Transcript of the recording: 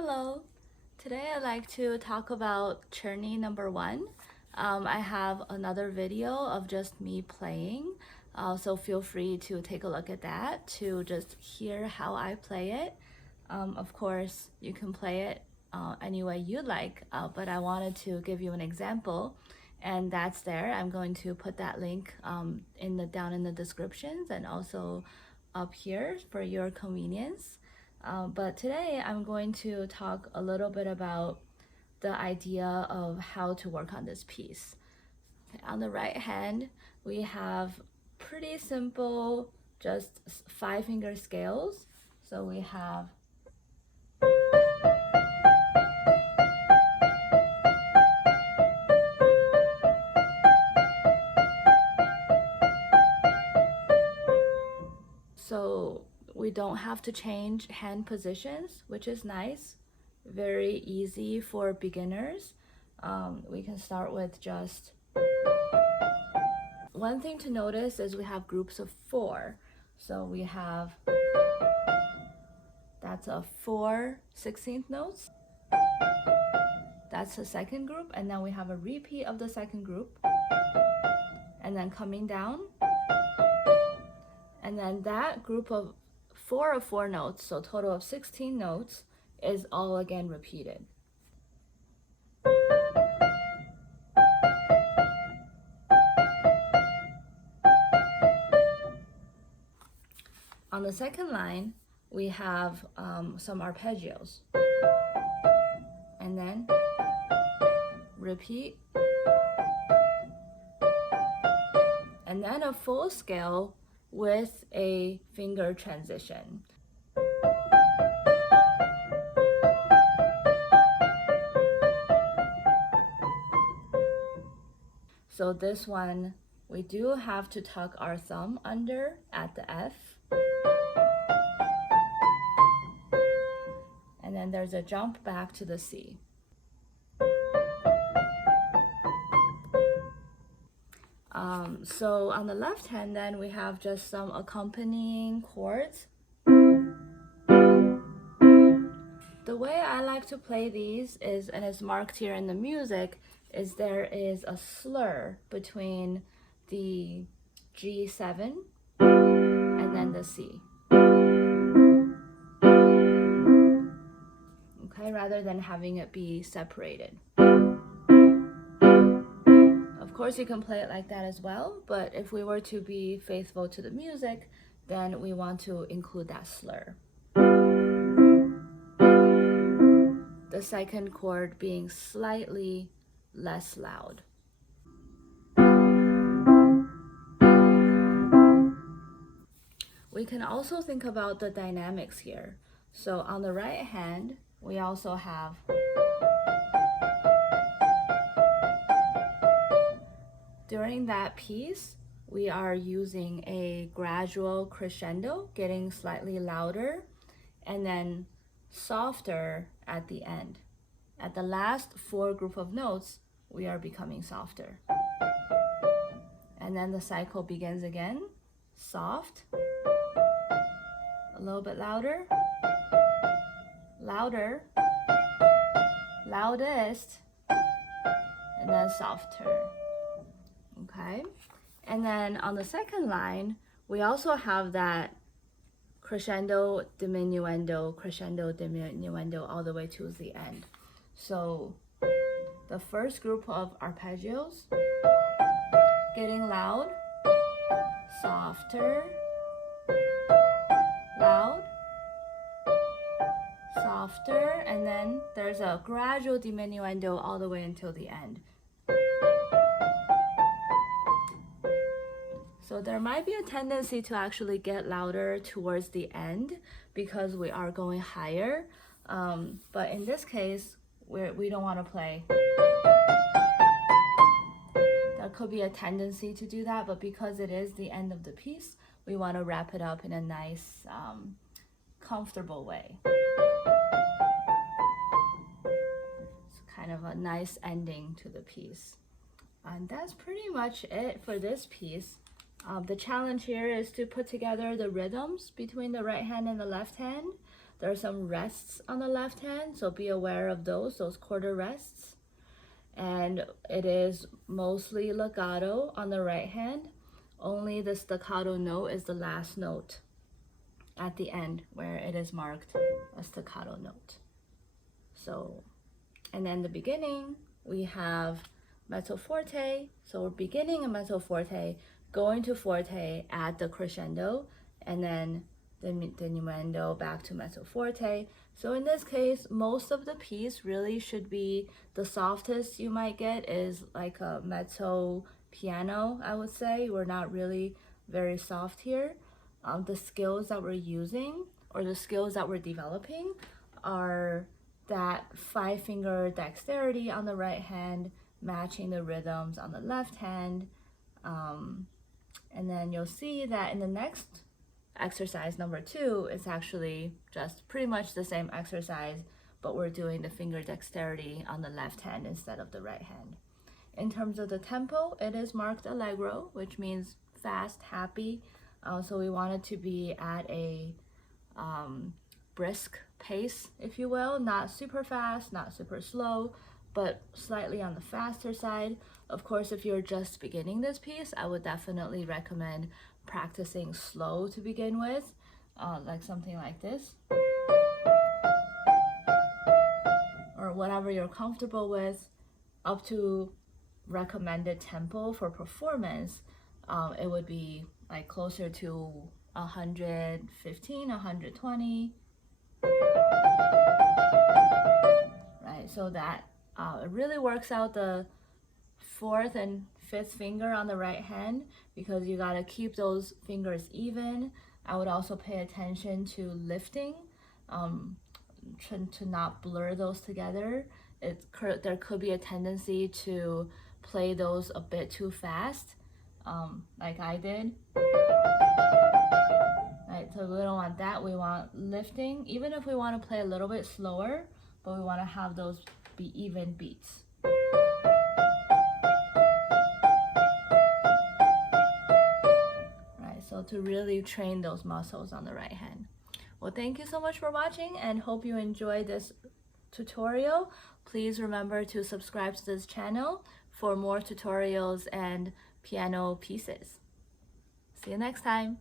Hello. Today I'd like to talk about Czerny number 1. I have another video of just me playing, so feel free to take a look at that to just hear how I play it. Of course, you can play it any way you like, but I wanted to give you an example, and that's there. I'm going to put that link down in the descriptions and also up here for your convenience. But today I'm going to talk a little bit about the idea of how to work on this piece. Okay, on the right hand, we have pretty simple, just 5-finger scales. So we have so we don't have to change hand positions, which is nice. Very easy for beginners. We can start with just one thing to notice is we have groups of 4. So we have, that's a 4 16th notes. That's the second group, and then we have a repeat of the second group, and then coming down, and then that group of 4 notes, so total of 16 notes, is all again repeated. On the second line, we have some arpeggios, and then repeat, and then a full scale with a finger transition. So this one, we do have to tuck our thumb under at the F. And then there's a jump back to the C. So on the left hand, then we have just some accompanying chords. The way I like to play these is, and it's marked here in the music, is there is a slur between the G7 and then the C. Okay, rather than having it be separated. Of course, you can play it like that as well, but if we were to be faithful to the music, then we want to include that slur. The second chord being slightly less loud. We can also think about the dynamics here. So on the right hand, we also have during that piece, we are using a gradual crescendo, getting slightly louder, and then softer at the end. At the last 4 group of notes, we are becoming softer. And then the cycle begins again, soft, a little bit louder, louder, loudest, and then softer. Okay, and then on the second line, we also have that crescendo, diminuendo, all the way to the end. So the first group of arpeggios, getting loud, softer, loud, softer, and then there's a gradual diminuendo all the way until the end. So there might be a tendency to actually get louder towards the end because we are going higher. But in this case, we don't want to play. There could be a tendency to do that, but because it is the end of the piece, we want to wrap it up in a nice, comfortable way. It's kind of a nice ending to the piece. And that's pretty much it for this piece. The challenge here is to put together the rhythms between the right hand and the left hand, there are some rests on the left hand, so be aware of those quarter rests. And it is mostly legato on the right hand. Only the staccato note is the last note at the end where it is marked a staccato note. So, and then the beginning, we have mezzo forte. So we're beginning a mezzo forte, going to forte at the crescendo, and then the diminuendo back to mezzo forte. So in this case, most of the piece really should be, the softest you might get is like a mezzo piano, I would say. We're not really very soft here. The skills that we're using, or the skills that we're developing, are that 5-finger dexterity on the right hand, matching the rhythms on the left hand. And then you'll see that in the next exercise, number 2, is actually just pretty much the same exercise, but we're doing the finger dexterity on the left hand instead of the right hand. In terms of the tempo, it is marked allegro, which means fast, happy. So we want it to be at a brisk pace, if you will, not super fast, not super slow, but slightly on the faster side. Of course, if you're just beginning this piece, I would definitely recommend practicing slow to begin with, like something like this, or whatever you're comfortable with. Up to recommended tempo for performance, it would be like closer to 115, 120, right? So that it really works out the 4th and 5th finger on the right hand, because you got to keep those fingers even. I would also pay attention to lifting, to not blur those together. There could be a tendency to play those a bit too fast, like I did. Right, so we don't want that. We want lifting, even if we want to play a little bit slower, but we want to have those be even beats. Right, so to really train those muscles on the right hand. Well, thank you so much for watching, and hope you enjoyed this tutorial. Please remember to subscribe to this channel for more tutorials and piano pieces. See you next time.